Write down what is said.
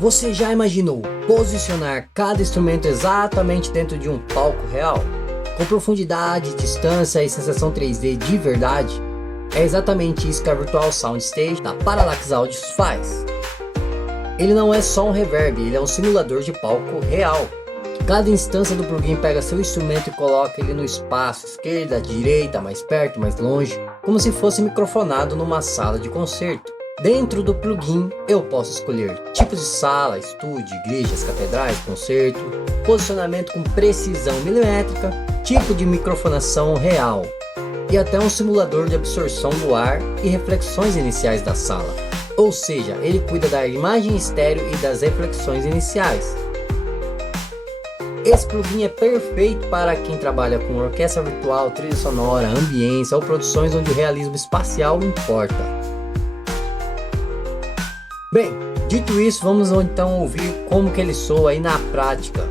Você já imaginou posicionar cada instrumento exatamente dentro de um palco real? Com profundidade, distância e sensação 3D de verdade? É exatamente isso que a Virtual Soundstage da Parallax Audios faz. Ele não é só um reverb, ele é um simulador de palco real. Cada instância do plugin pega seu instrumento e coloca ele no espaço, esquerda, direita, mais perto, mais longe, como se fosse microfonado numa sala de concerto. Dentro do plugin eu posso escolher tipos de sala, estúdio, igrejas, catedrais, concerto, posicionamento com precisão milimétrica, tipo de microfonação real e até um simulador de absorção do ar e reflexões iniciais da sala. Ou seja, ele cuida da imagem estéreo e das reflexões iniciais. Esse plugin é perfeito para quem trabalha com orquestra virtual, trilha sonora, ambiência ou produções onde o realismo espacial importa. Bem, dito isso, vamos então ouvir como que ele soa aí na prática.